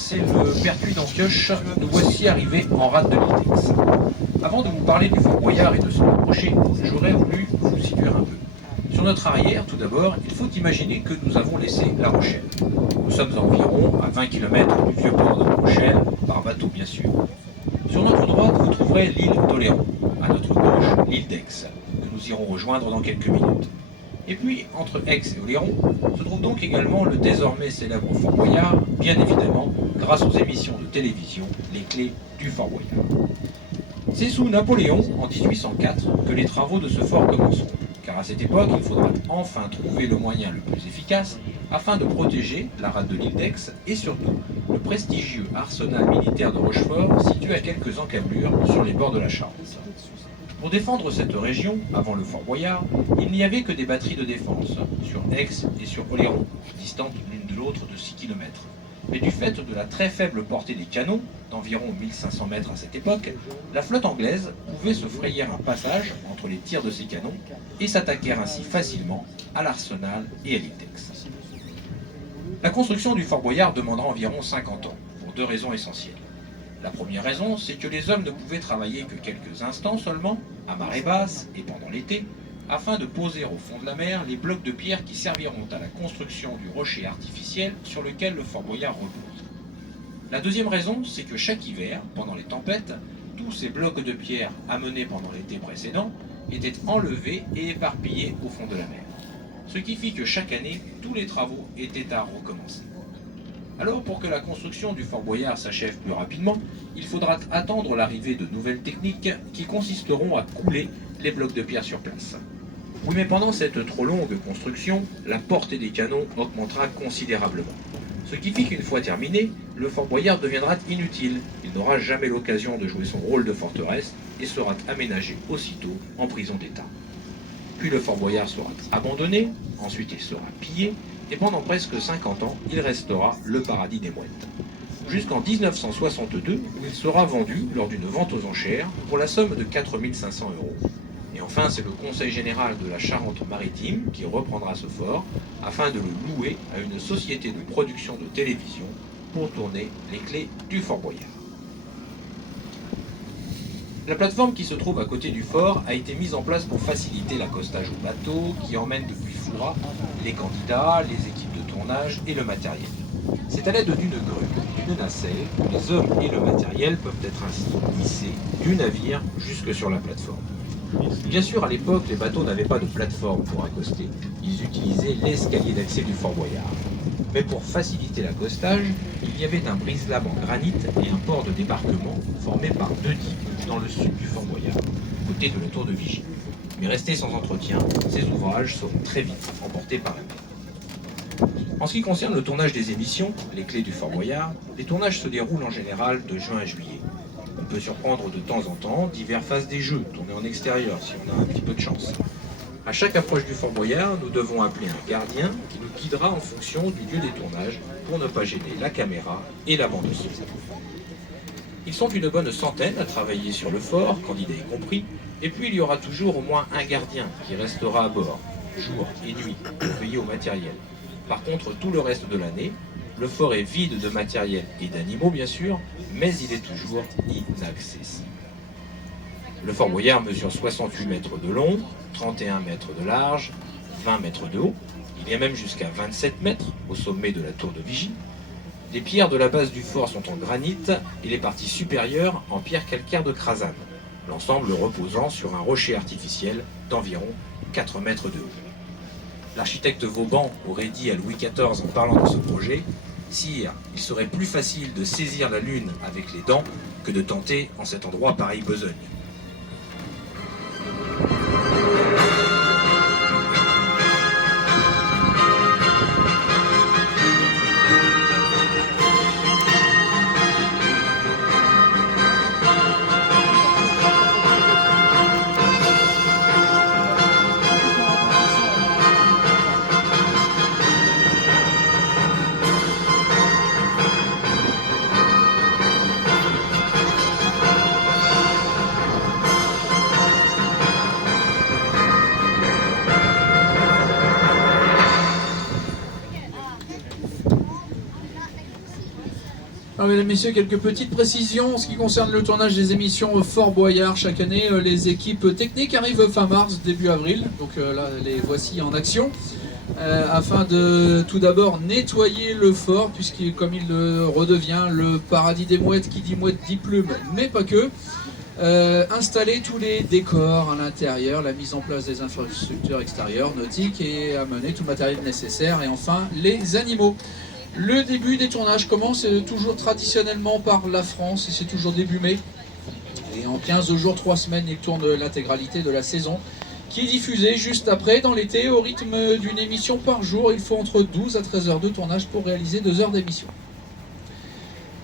traverser le pertuis d'Antioche, nous voici arrivés en rade de l'Itex. Avant de vous parler du Fort Boyard et de s'en approcher, j'aurais voulu vous situer un peu. Sur notre arrière, tout d'abord, il faut imaginer que nous avons laissé La Rochelle. Nous sommes environ à 20 km du vieux port de La Rochelle, par bateau bien sûr. Sur notre droite, vous trouverez l'île d'Oléron. À notre gauche, l'île d'Aix, que nous irons rejoindre dans quelques minutes. Et puis, entre Aix et Oléron, se trouve donc également le désormais célèbre Fort Boyard, bien évidemment, grâce aux émissions de télévision, les clés du Fort Boyard. C'est sous Napoléon, en 1804, que les travaux de ce fort commenceront, car à cette époque, il faudra enfin trouver le moyen le plus efficace afin de protéger la rade de l'île d'Aix et surtout le prestigieux arsenal militaire de Rochefort situé à quelques encablures sur les bords de la Charente. Pour défendre cette région, avant le Fort Boyard, il n'y avait que des batteries de défense, sur Aix et sur Oléron, distantes l'une de l'autre de 6 km. Mais du fait de la très faible portée des canons, d'environ 1500 mètres à cette époque, la flotte anglaise pouvait se frayer un passage entre les tirs de ces canons et s'attaquer ainsi facilement à l'arsenal et à l'île d'Aix. La construction du Fort Boyard demandera environ 50 ans, pour deux raisons essentielles. La première raison, c'est que les hommes ne pouvaient travailler que quelques instants seulement, à marée basse et pendant l'été, afin de poser au fond de la mer les blocs de pierre qui serviront à la construction du rocher artificiel sur lequel le Fort Boyard repose. La deuxième raison, c'est que chaque hiver, pendant les tempêtes, tous ces blocs de pierre amenés pendant l'été précédent étaient enlevés et éparpillés au fond de la mer. Ce qui fit que chaque année, tous les travaux étaient à recommencer. Alors, pour que la construction du Fort Boyard s'achève plus rapidement, il faudra attendre l'arrivée de nouvelles techniques qui consisteront à couler les blocs de pierre sur place. Oui, mais pendant cette trop longue construction, la portée des canons augmentera considérablement. Ce qui fit qu'une fois terminé, le Fort Boyard deviendra inutile. Il n'aura jamais l'occasion de jouer son rôle de forteresse et sera aménagé aussitôt en prison d'État. Puis le Fort Boyard sera abandonné, ensuite il sera pillé, et pendant presque 50 ans, il restera le paradis des mouettes. Jusqu'en 1962, où il sera vendu lors d'une vente aux enchères pour la somme de 4 500 €. Et enfin, c'est le Conseil général de la Charente-Maritime qui reprendra ce fort afin de le louer à une société de production de télévision pour tourner les clés du Fort Boyard. La plateforme qui se trouve à côté du fort a été mise en place pour faciliter l'accostage au bateau qui emmène depuis Fouras les candidats, les équipes de tournage et le matériel. C'est à l'aide d'une grue, d'une nacelle, que les hommes et le matériel peuvent être ainsi hissés du navire jusque sur la plateforme. Bien sûr, à l'époque, les bateaux n'avaient pas de plateforme pour accoster. Ils utilisaient l'escalier d'accès du Fort Boyard. Mais pour faciliter l'accostage, il y avait un brise-lames en granit et un port de débarquement formé par deux digues dans le sud du Fort Boyard, côté de la tour de vigie. Mais restés sans entretien, ces ouvrages seront très vite emportés par la mer. En ce qui concerne le tournage des émissions, les clés du Fort Boyard, les tournages se déroulent en général de juin à juillet. On peut surprendre de temps en temps diverses phases des jeux, tournés en extérieur si on a un petit peu de chance. À chaque approche du Fort Boyard, nous devons appeler un gardien qui nous guidera en fonction du lieu des tournages pour ne pas gêner la caméra et la bande son. Ils sont une bonne centaine à travailler sur le fort, candidats y compris, et puis il y aura toujours au moins un gardien qui restera à bord, jour et nuit, pour veiller au matériel. Par contre, tout le reste de l'année, le fort est vide de matériel et d'animaux bien sûr, mais il est toujours inaccessible. Le Fort Boyard mesure 68 mètres de long, 31 mètres de large, 20 mètres de haut. Il y a même jusqu'à 27 mètres au sommet de la tour de vigie. Les pierres de la base du fort sont en granit et les parties supérieures en pierre calcaire de Crasane, l'ensemble reposant sur un rocher artificiel d'environ 4 mètres de haut. L'architecte Vauban aurait dit à Louis XIV en parlant de ce projet « Sire, il serait plus facile de saisir la lune avec les dents que de tenter en cet endroit pareille besogne. » Alors, mesdames, messieurs, quelques petites précisions en ce qui concerne le tournage des émissions Fort Boyard. Chaque année, les équipes techniques arrivent fin mars, début avril. Donc là, les voici en action. Afin de tout d'abord nettoyer le fort, puisqu'il, comme il redevient le paradis des mouettes, qui dit mouette dit plume, mais pas que. Installer tous les décors à l'intérieur, la mise en place des infrastructures extérieures, nautiques, et amener tout le matériel nécessaire, et enfin les animaux. Le début des tournages commence toujours traditionnellement par la France, et c'est toujours début mai. Et en 15 jours, 3 semaines, il tourne l'intégralité de la saison, qui est diffusée juste après dans l'été au rythme d'une émission par jour. Il faut entre 12 à 13 heures de tournage pour réaliser 2 heures d'émission.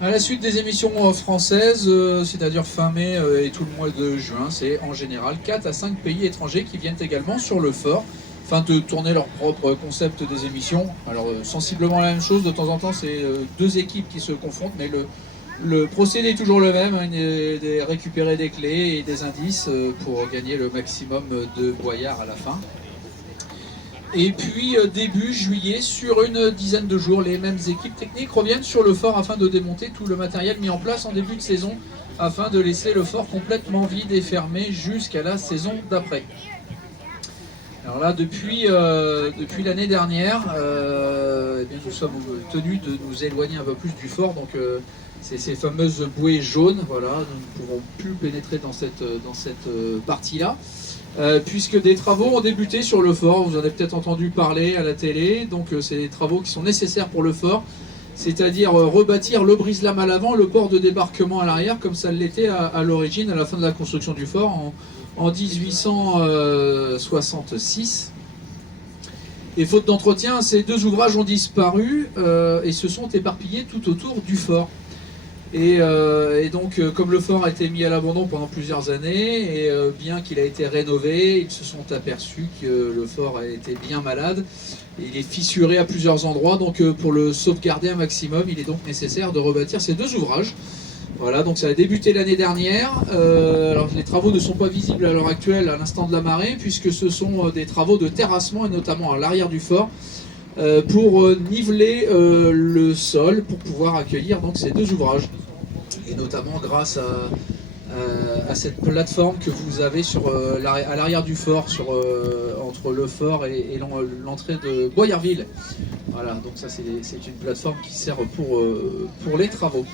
À la suite des émissions françaises, c'est-à-dire fin mai et tout le mois de juin, c'est en général 4 à 5 pays étrangers qui viennent également sur le fort afin de tourner leur propre concept des émissions. Alors sensiblement la même chose, de temps en temps c'est 2 équipes qui se confrontent, mais le procédé est toujours le même, hein, de récupérer des clés et des indices pour gagner le maximum de boyards à la fin. Et puis début juillet, sur une dizaine de jours, les mêmes équipes techniques reviennent sur le fort afin de démonter tout le matériel mis en place en début de saison, afin de laisser le fort complètement vide et fermé jusqu'à la saison d'après. Alors là, depuis l'année dernière, eh bien, nous sommes tenus de nous éloigner un peu plus du fort, donc c'est ces fameuses bouées jaunes, voilà, nous ne pouvons plus pénétrer dans cette partie-là. Puisque des travaux ont débuté sur le fort, vous en avez peut-être entendu parler à la télé, donc c'est des travaux qui sont nécessaires pour le fort, c'est-à-dire rebâtir le brise-lames à l'avant, le port de débarquement à l'arrière, comme ça l'était à l'origine, à la fin de la construction du fort, en 1866. Et faute d'entretien, ces 2 ouvrages ont disparu et se sont éparpillés tout autour du fort. Et donc, comme le fort a été mis à l'abandon pendant plusieurs années, et bien qu'il a été rénové, ils se sont aperçus que le fort a été bien malade. Et il est fissuré à plusieurs endroits, donc pour le sauvegarder un maximum, il est donc nécessaire de rebâtir ces 2 ouvrages. Voilà, donc ça a débuté l'année dernière. Alors les travaux ne sont pas visibles à l'heure actuelle, à l'instant de la marée, puisque ce sont des travaux de terrassement, et notamment à l'arrière du fort, pour niveler le sol, pour pouvoir accueillir donc ces 2 ouvrages. Et notamment grâce à cette plateforme que vous avez à l'arrière du fort, entre le fort et l'entrée de Boyarville. Voilà, donc ça c'est une plateforme qui sert pour les travaux.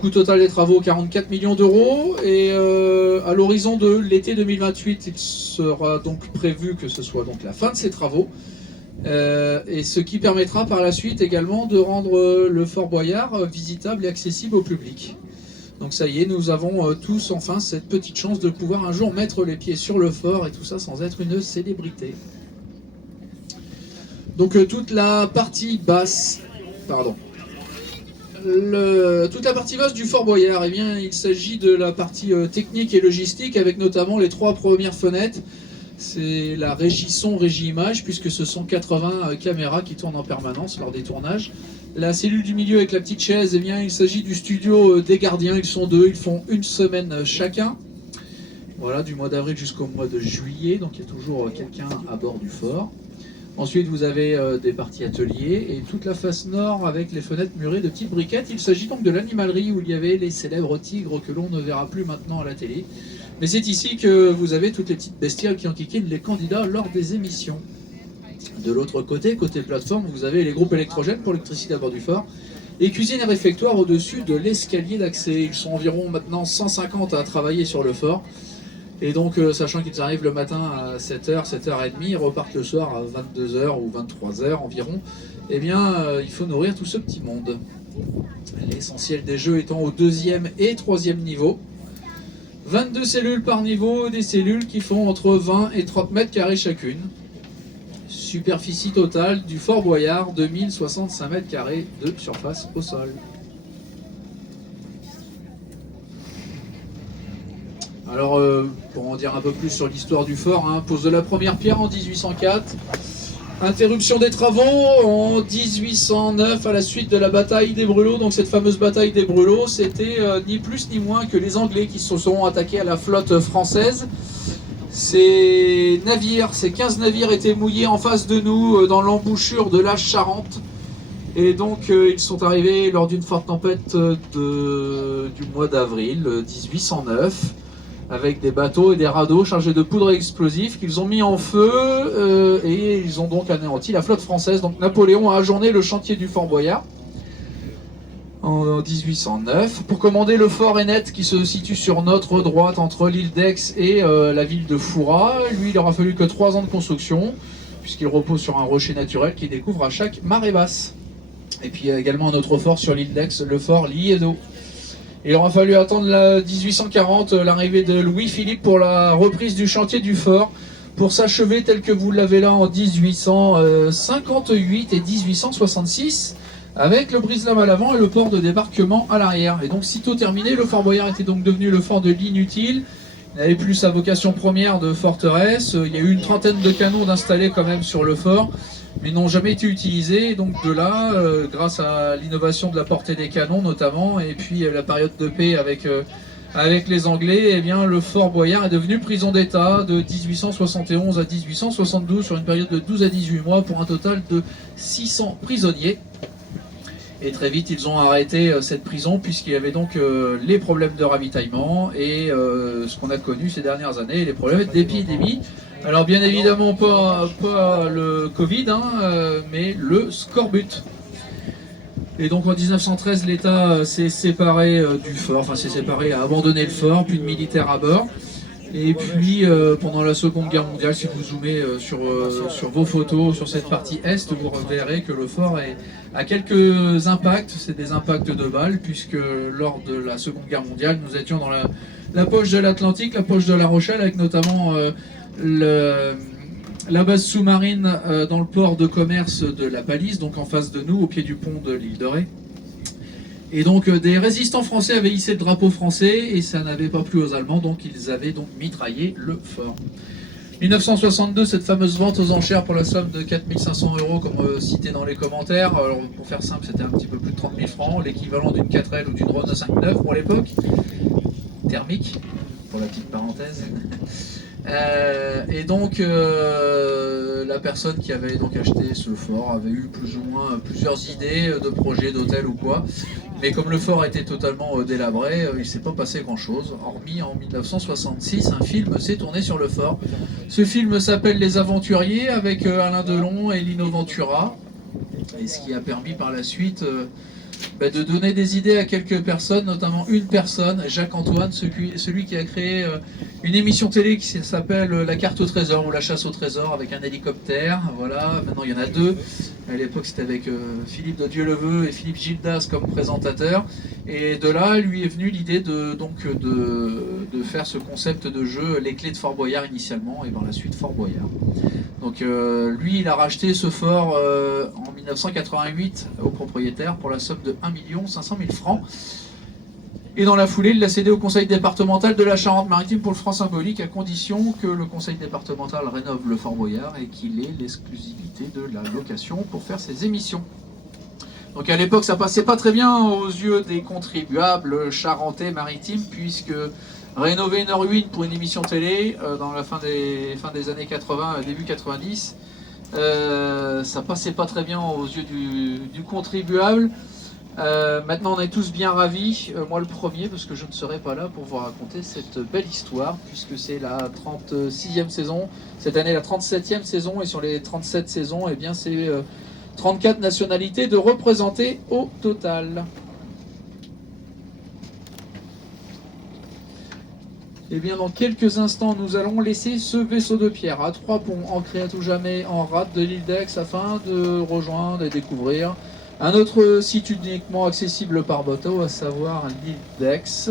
Coût total des travaux 44 millions d'euros, et à l'horizon de l'été 2028, il sera donc prévu que ce soit donc la fin de ces travaux. Et ce qui permettra par la suite également de rendre le Fort Boyard visitable et accessible au public. Donc ça y est, nous avons tous enfin cette petite chance de pouvoir un jour mettre les pieds sur le fort, et tout ça sans être une célébrité. Donc toute la partie basse, toute la partie basse du Fort Boyard, eh bien, il s'agit de la partie technique et logistique, avec notamment les 3 premières fenêtres. C'est la régie son, régie image, puisque ce sont 80 caméras qui tournent en permanence lors des tournages. La cellule du milieu avec la petite chaise, eh bien, il s'agit du studio des gardiens. Ils sont 2, ils font une semaine chacun. Voilà, du mois d'avril jusqu'au mois de juillet, donc il y a toujours quelqu'un à bord du fort. Ensuite, vous avez des parties ateliers et toute la face nord avec les fenêtres murées de petites briquettes. Il s'agit donc de l'animalerie où il y avait les célèbres tigres que l'on ne verra plus maintenant à la télé. Mais c'est ici que vous avez toutes les petites bestioles qui enquiquinent les candidats lors des émissions. De l'autre côté, côté plateforme, vous avez les groupes électrogènes pour l'électricité à bord du fort. Et cuisine et réfectoire au-dessus de l'escalier d'accès. Ils sont environ maintenant 150 à travailler sur le fort. Et donc, sachant qu'ils arrivent le matin à 7h, 7h30, ils repartent le soir à 22h ou 23h environ, eh bien, il faut nourrir tout ce petit monde. L'essentiel des jeux étant au 2e et 3e niveau. 22 cellules par niveau, des cellules qui font entre 20 et 30 mètres carrés chacune. Superficie totale du Fort Boyard, 2065 mètres carrés de surface au sol. Alors, pour en dire un peu plus sur l'histoire du fort, pose de la première pierre en 1804, interruption des travaux en 1809 à la suite de la bataille des Brûlots. Donc cette fameuse bataille des Brûlots, c'était ni plus ni moins que les Anglais qui se sont attaqués à la flotte française. Ces 15 navires étaient mouillés en face de nous dans l'embouchure de la Charente. Et donc ils sont arrivés lors d'une forte tempête du mois d'avril 1809 avec des bateaux et des radeaux chargés de poudre explosive qu'ils ont mis en feu et ils ont donc anéanti la flotte française. Donc Napoléon a ajourné le chantier du Fort Boyard en 1809 pour commander le fort Ennet qui se situe sur notre droite entre l'île d'Aix et la ville de Fouras. Lui, il aura fallu que 3 ans de construction puisqu'il repose sur un rocher naturel qu'il découvre à chaque marée basse. Et puis il y a également un autre fort sur l'île d'Aix, le fort Liédo. Il aura fallu attendre 1840 l'arrivée de Louis-Philippe pour la reprise du chantier du fort, pour s'achever tel que vous l'avez là en 1858 et 1866, avec le brise-lames à l'avant et le port de débarquement à l'arrière. Et donc sitôt terminé, le Fort Boyard était donc devenu le fort de l'inutile. Il n'avait plus sa vocation première de forteresse. Il y a eu une trentaine de canons d'installés quand même sur le fort, mais n'ont jamais été utilisés. Et donc de là, grâce à l'innovation de la portée des canons notamment, et puis la période de paix avec les Anglais, eh bien, le Fort Boyard est devenu prison d'État de 1871 à 1872 sur une période de 12 à 18 mois pour un total de 600 prisonniers. Et très vite, ils ont arrêté cette prison puisqu'il y avait donc les problèmes de ravitaillement et ce qu'on a connu ces dernières années, les problèmes d'épidémie. Alors bien évidemment pas le Covid, mais le scorbut. Et donc en 1913, l'État s'est séparé du fort, enfin s'est séparé, a abandonné le fort, plus de militaires à bord. Et puis pendant la Seconde Guerre mondiale, si vous zoomez sur vos photos, sur cette partie est, vous verrez que le fort a quelques impacts, c'est des impacts de balles, puisque lors de la Seconde Guerre mondiale, nous étions dans la poche de l'Atlantique, la poche de La Rochelle, avec notamment la base sous-marine dans le port de commerce de la Palisse, donc en face de nous, au pied du pont de l'île de Ré. Et donc des résistants français avaient hissé le drapeau français et ça n'avait pas plu aux Allemands, donc ils avaient donc mitraillé le fort. 1962, cette fameuse vente aux enchères pour la somme de 4 500 €, comme cité dans les commentaires. Alors pour faire simple, c'était un petit peu plus de 30 000 francs, l'équivalent d'une 4L ou d'une Renault 5.9 pour l'époque, thermique, pour la petite parenthèse. Et donc la personne qui avait donc acheté ce fort avait eu plus ou moins plusieurs idées de projets d'hôtel ou quoi, mais comme le fort était totalement délabré, il ne s'est pas passé grand chose, hormis en 1966 un film s'est tourné sur le fort. Ce film s'appelle Les Aventuriers avec Alain Delon et Lino Ventura, et ce qui a permis par la suite de donner des idées à quelques personnes, notamment une personne, Jacques Antoine, celui qui a créé une émission télé qui s'appelle La Carte au Trésor ou La Chasse au Trésor avec un hélicoptère. Voilà, maintenant il y en a deux. À l'époque c'était avec Philippe de Dieuleveux et Philippe Gildas comme présentateurs. Et de là lui est venue l'idée de faire ce concept de jeu, les clés de Fort Boyard initialement et par la suite Fort Boyard. Donc lui il a racheté ce fort en 1988 au propriétaire pour la somme de 1 500 000 francs. Et dans la foulée, il l'a cédé au conseil départemental de la Charente-Maritime pour le franc symbolique, à condition que le conseil départemental rénove le Fort Boyard et qu'il ait l'exclusivité de la location pour faire ses émissions. Donc à l'époque, ça passait pas très bien aux yeux des contribuables charentais maritimes, puisque rénover une ruine pour une émission télé dans la fin des années 80, début 90, ça passait pas très bien aux yeux du contribuable. Maintenant on est tous bien ravis, moi le premier, parce que je ne serai pas là pour vous raconter cette belle histoire, puisque c'est la 36e saison, cette année la 37e saison, et sur les 37 saisons, eh bien c'est 34 nationalités de représentées au total. Et bien dans quelques instants, nous allons laisser ce vaisseau de pierre à 3 ponts ancré à tout jamais en rade de l'île d'Aix afin de rejoindre et découvrir un autre site uniquement accessible par bateau, à savoir l'île d'Aix.